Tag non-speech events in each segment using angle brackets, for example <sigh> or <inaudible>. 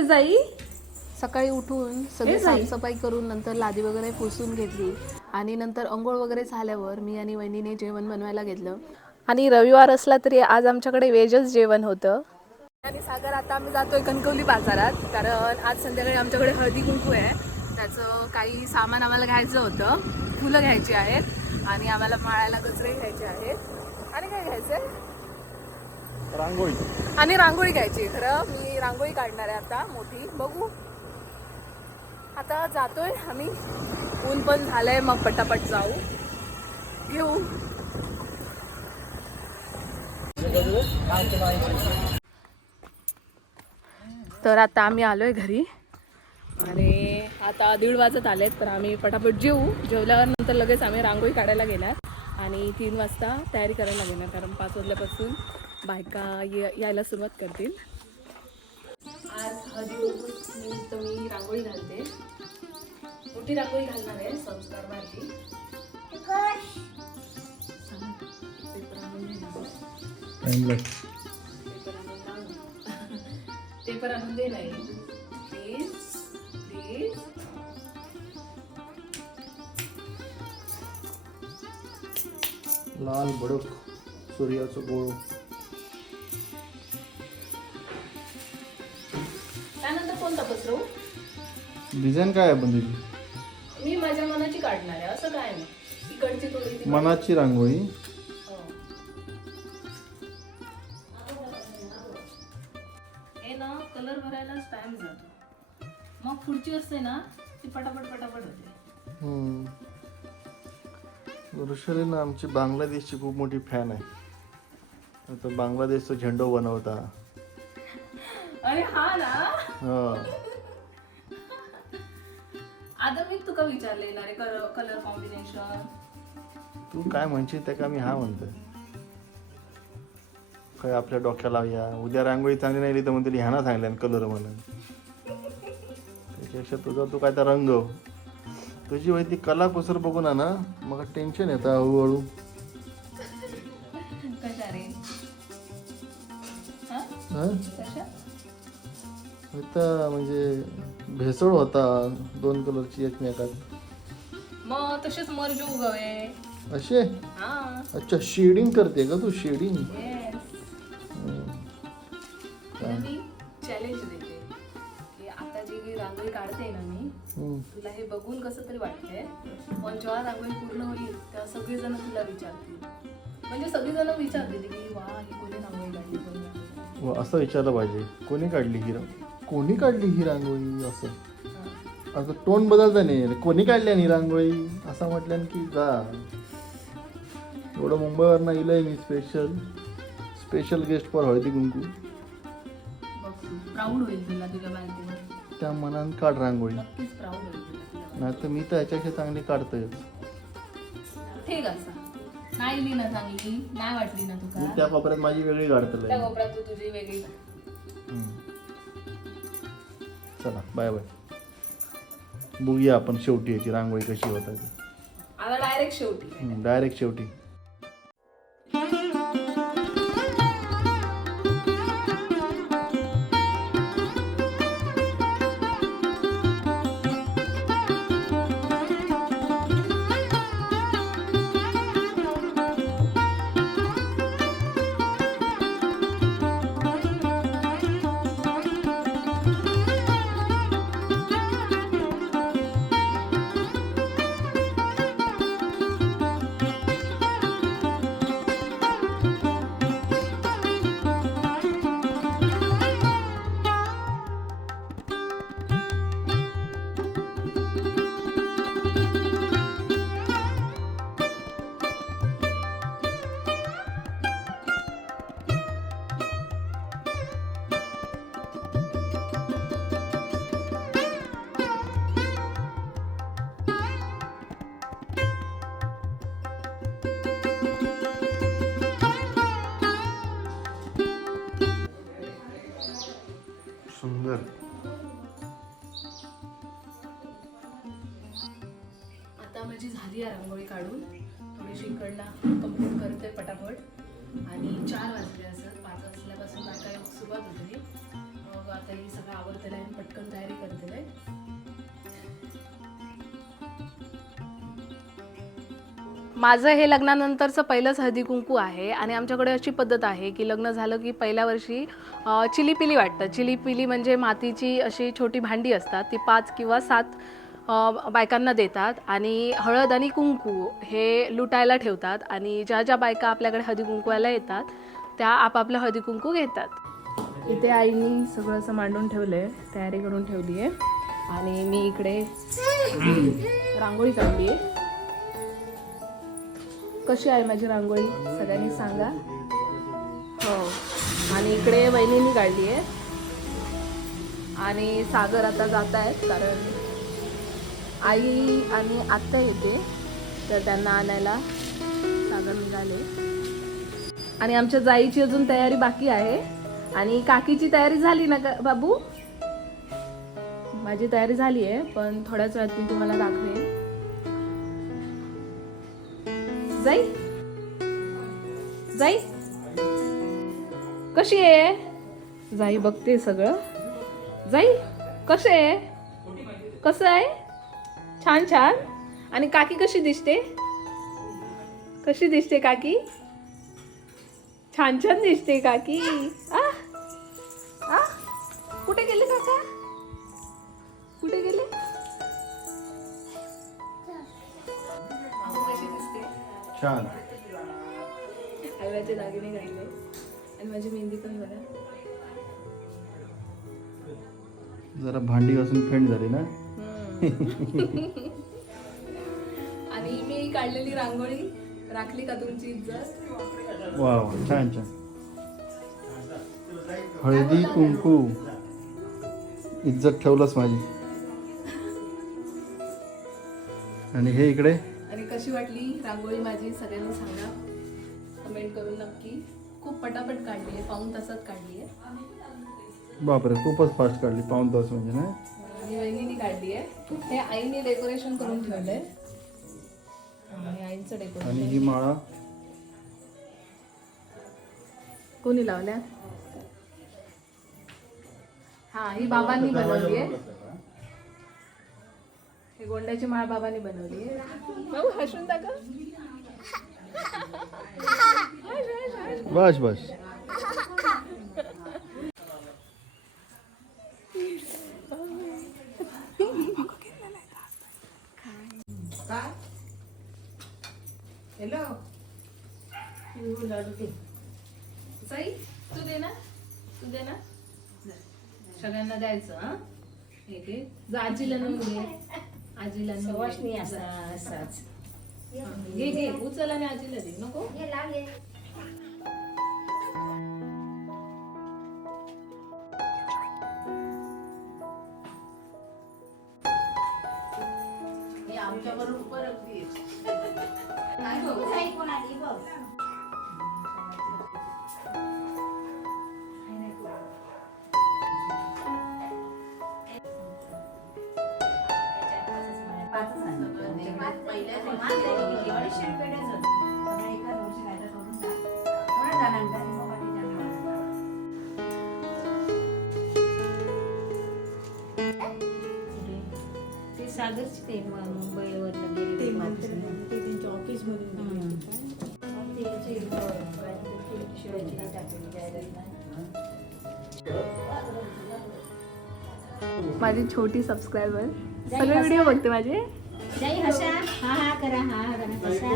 करते जाई? सकाळी उठून सगळी. साफसफाई करून नंतर लादी वगैरे पुसून घेतली. आणि नंतर अंघोळ वगैरे झाल्यावर मी आणि वहिनीने जेवण बनवायला घेतलं. आणि रविवार असला तरी आज आमच्याकडे वेजच जेवण होतं. आणि सागर आता आम्ही जातोय कणकवली बाजारात कारण आज संध्याकाळी आमच्याकडे हळदी कुंकू आहे. त्याचं काही सामान आम्हाला घ्यायचं होतं. फुलं घ्यायची आहेत आणि आम्हाला माळायला गजरे घ्यायचे आहेत. आणि काय घ्यायचंय? रांगोळी. आणि रांगोळी घ्यायची. खरं मी रांगोळी काढणार आहे आता मोठी. बघू. आता जातोय आम्ही. ऊन पण झालंय मग पटापट जाऊ. घेऊ. तर आता आम्ही आलोय घरी. आणि आता दीड वाजत आलेत तर आम्ही पटापट जेवू जेवल्यावर नंतर लगेच आम्ही रांगोळी काढायला गेणार आणि तीन वाजता तयारी करायला घेणार कारण पाच वाजल्यापासून. बायका ये- यायला सुरुवात करतील. आज निमित्त मी रांगोळी घालते. मोठी रांगोळी घालणार आहे संस्कार भारती. आणून दे. पेपर आणून नाही. प्लीज प्लीज लाल भडक सूर्याचं गोळ. डिझाईन काय आहे पण त्याची मी माझ्या मनाची काढणार आहे असं काय नाही. इकडची थोडी मनाची रांगोळी. हो. ना कलर भरायलाच टाइम जातो. मग पुढची असते ना ती पटापट पटापट होते. वृषाली ना आमची बांगलादेशची खूप मोठी फॅन आहे. आता बांगलादेशचा झेंडा बनवता. अरे हा ना? तुका ना रे कलर कॉम्बिनेशन तू काय म्हणशील त्या का मी हा म्हणतोय? काय आपल्या डोक्याला या उद्या रांगोळी चांगली नाही तर म्हणते ह्याना सांगल्या कलर म्हणून. त्याच्यापेक्षा तुझा तू काय तर रंग. तुझी वय ती कला कुसर बघून ना मग टेन्शन येतं हळूहळू. कशा रे? हा? हा? कशा? इथं म्हणजे भेसळ होता दोन कलरची एकमेकात. मग तसेच मर्ज उगवे. असे हा. अच्छा शेडिंग करते का तू? शेडिंग? येस तुला मी चॅलेंज देते. की आता जी रांगोळी काढते ना मी तुला हे बघून कसं तरी वाटतंय. पण जेव्हा रांगोळी पूर्ण होईल तेव्हा सगळेजण तुला विचारतील. म्हणजे सगळेजण विचारतील की वा ही कोणी रांगोळी काढली कोणी रांगोळी काढली?" असं विचारलं पाहिजे. कोणी काढली ही रांग कोणी काढली ही रांगोळी असं. असं टोन बदलता नाही कोणी काढली आणि रांगोळी? असं म्हटल्यानं की जा. एवढं मुंबईवरनं इलंय मी special special guest for Haldi Kunku. तुला त्या मनात काढ रांगोळी. तुला नाही तर मी तर याच्याशी चांगली काढतोय. बायकोवर. ठीक असं नाही चांगली. वाटली ना तुका. त्या कोपऱ्यात माझी वेगळी त्या काढतलंय कोपऱ्यात तू तुझी वेगळी. चला बाय बाय बघूया आपण शेवटी याची रांगोळी कशी होतात आता डायरेक्ट शेवटी. डायरेक्ट शेवटी. रांगोळी काढून थोडी इकडनं कंप्लीट करते पटापट. आणि चार वाजले असं. पाच वाजल्यापासून काय काय सुरुवात होते मग आता ही सगळं आवडतेलं आहे पटकन तयारी करते रे. माझं हे लग्नानंतरचं पहिलंच हळदी कुंकू आहे आणि आमच्याकडे अशी पद्धत आहे की लग्न झालं की पहिल्या वर्षी अ, चिलीपिली वाटतं. चिलीपिली म्हणजे मातीची अशी छोटी भांडी असतात. ती पाच किंवा सात बायकांना देतात आणि हळद आणि कुंकू हे लुटायला ठेवतात आणि ज्या ज्या बायका आपल्याकडे हळदी कुंकवायला येतात त्या आपापलं हळदी कुंकू घेतात. इथे आईनी सगळं असं मांडून ठेवलं आहे तयारी करून ठेवली आहे आणि मी इकडे रांगोळी काढली आहे कशी आहे माझी रांगोळी? सगळ्यांनी सांगा. हो. आणि इकडे वहिनींनी काढली आहे आणि सागर आता जात आहेत कारण आई आणि आत्ता येते. तर त्यांना आणायला साधन निघाले. आणि आमच्या जाईची अजून तयारी बाकी आहे. आणि काकीची तयारी झाली ना का बाबू? माझी तयारी झाली आहे पण थोड्याच वेळात मी तुम्हाला दाखवेन. जाई? जाई? कशी आहे? जाई बघते सगळं. जाई कसे आहे? कसं आहे? छान छान. आणि काकी कशी दिसते? कशी दिसते काकी? छान छान दिसते काकी. आ आ कुठे गेले काका? कुठे गेले? कशी दिसते छान. हलव्याचे दागिने घातले. आणि माझी मेहंदी पण बघा. जरा भांडी घासून फेंड झाली ना? <laughs> आणि मी काढलेली रांगोळी राखली का तुमची इज्जत. वा छान छान. हळदी कुंकू. इज्जत ठेवलंच माझी. आणि हे इकडे? आणि कशी वाटली रांगोळी माझी सगळ्यांनी सांगा. कमेंट करून नक्की. खूप पटापट काढली आहे पाऊन तासात काढली आहे. बापरे खूपच फास्ट काढली पाऊन तास म्हणजे ना आणि वहिनीने काढली आहे. हे आईने डेकोरेशन करून ठेवलंय. आणि आईचं आणि डेकोरेशन ही माळा. कोणी लावल्या? हा ही बाबांनी बनवली आहे. ही गोंड्याची माळ बाबांनी बनवली आहे. बाबू हसून टाका बस बस. हॅलो साई तू दे ना तू दे ना. सगळ्यांना द्यायचं हा? एक एक. जा आजीला नऊ दे. आजीला सवाष्णी असा असाच घे घे उचल आणि आजीला दे. नको? आमच्या बरोबर अगदी ते सागरच ते मुंबईवर गेले ऑफिस मधून माझी छोटी सबस्क्रायबर सगळे व्हिडिओ बघते माझे. जाई हसा. हा हा करा हा हा हसा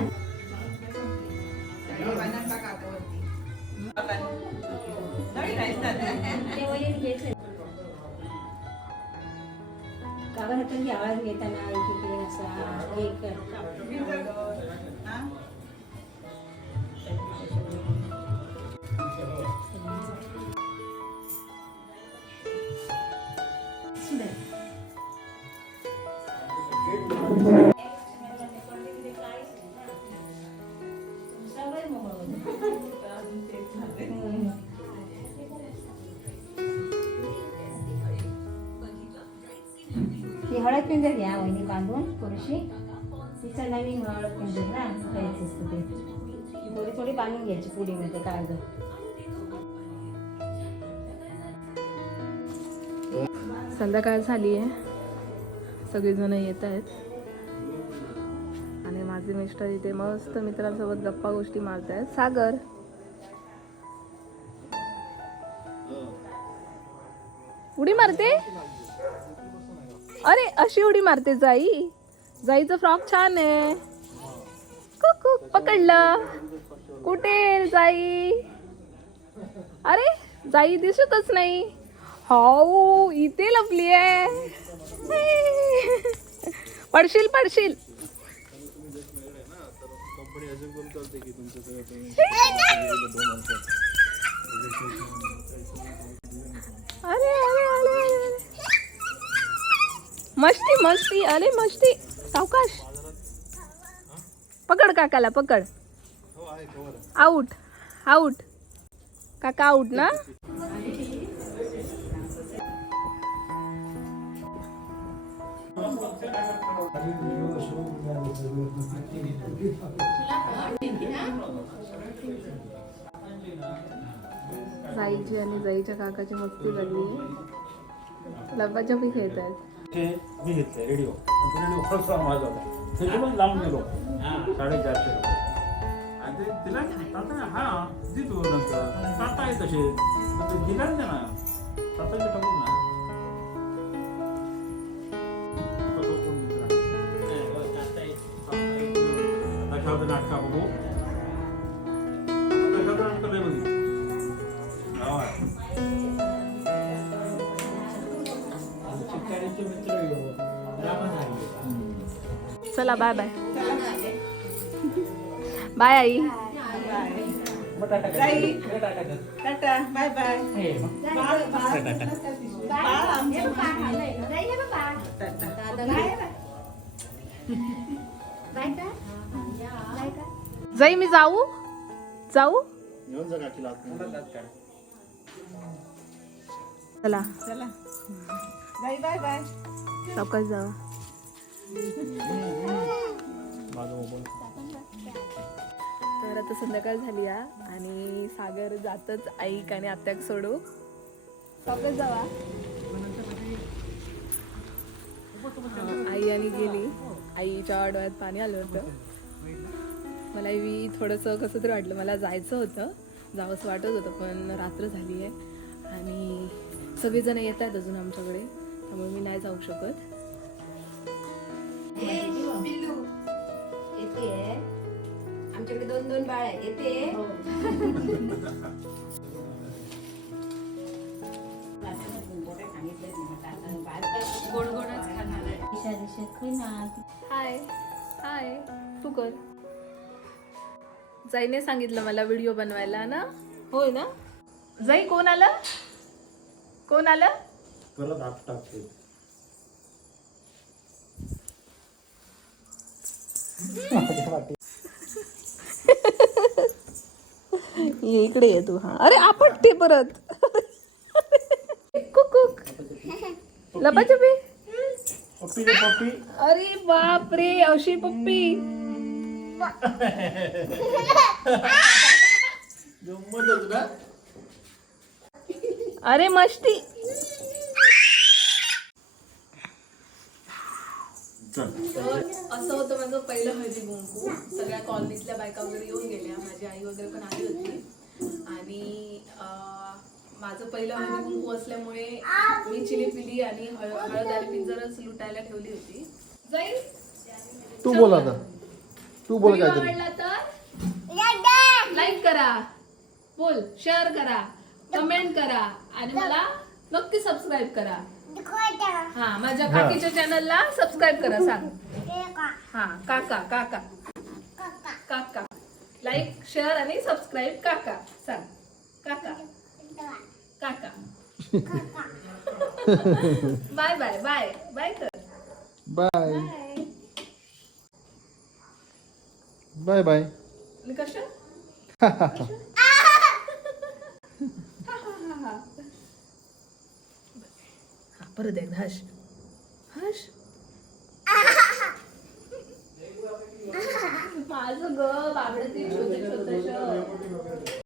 आवाज घेताना असा एक ती हळद घ्या वहिनी बांधून थोडीशी तिचं नवीन हळद पिंजर ना घ्यायचं असतं ते थोडी थोडी बांधून घ्यायची पुडीमध्ये कागद संध्याकाळ झाली आहे सगळेजण येत आहेत आणि माझे मिस्टर इथे मस्त मित्रांसोबत गप्पा गोष्टी मारत आहेत सागर उडी मारते अशी उडी मारते जाई. जाईचं फ्रॉक छान आहे. कुकू पकडलं. कुठे जाई? अरे जाई दिसतच नाही. हाऊ इथे लपली आहे. पडशील पडशील. अरे अरे अरे. मस्ती मस्ती अरे मस्ती. सावकाश. पकड काकाला पकड. आउट आउट काका आउट ना? जाईची आणि जाईच्या काकाची मस्ती झाली. लब्बाच्या पी खेळत आहेत ते मी घेतले रेडिओ. आणि ते रेडिओ खरंच माझा होता. त्याच्यामध्ये लावून गेलो. साडेचारशे रुपये. आणि ते तिला हा देतो नंतर. ताता आहे तसे. पण ते दिला ना चला बाय बाय बाय आई. टाटा बाय बाय जाई मी जाऊ? जाऊ. चला. चला. बाय बाय बाय लवकर जाऊ. तर आता संध्याकाळ झाली या आणि सागर जातच आईक आणि आत्याक सोडू. वापस जावा. आई आणि गेली. आईच्या डोळ्यात पाणी आलं होतं. मला मी थोडंसं कसं तरी वाटलं मला जायचं होतं. जावंसं वाटत होतं पण रात्र झाली आहे. आणि सगळेजण येत आहेत अजून आमच्याकडे त्यामुळे मी नाही जाऊ शकत. येते आमच्याकडे दोन दोन बाळ आहेत येते गोड गोडच खाणार आहे हाय हाय तू कर जाईने सांगितलं मला व्हिडिओ बनवायला ना? होय ना? जाई कोण आलं? कोण आलं? परत हात टाकते. ये इकडे ये तू हा. अरे आपटते परत. कुक कुक. लपाछपी? पप्पी दे पप्पी अरे बाप रे अशी पप्पी गंमतच ना अरे मस्ती. चल. तर असं होतं माझं पहिलं हळदी कुंकू. सगळ्या कॉलनीतल्या बायका वगैरे येऊन गेल्या. माझी आई वगैरे पण आली होती. आणि अं, माझं पहिलं हळदी कुंकू असल्यामुळे मी चिली पिली आणि हळ- हळद आणि पिंजरच लुटायला ठेवली होती. जाईल तू बोल आता. तू बोल आवडला तर? लाईक करा. बोल शेअर करा. कमेंट करा. आणि मला नक्की सबस्क्राईब करा. हा माझ्या काकीच्या चॅनलला सबस्क्राईब करा सांग. हा काका काका. काका. लाईक शेअर आणि सबस्क्राईब काका. सांग. काका. काका. बाय बाय बाय बाय कर बाय बाय बाय आणि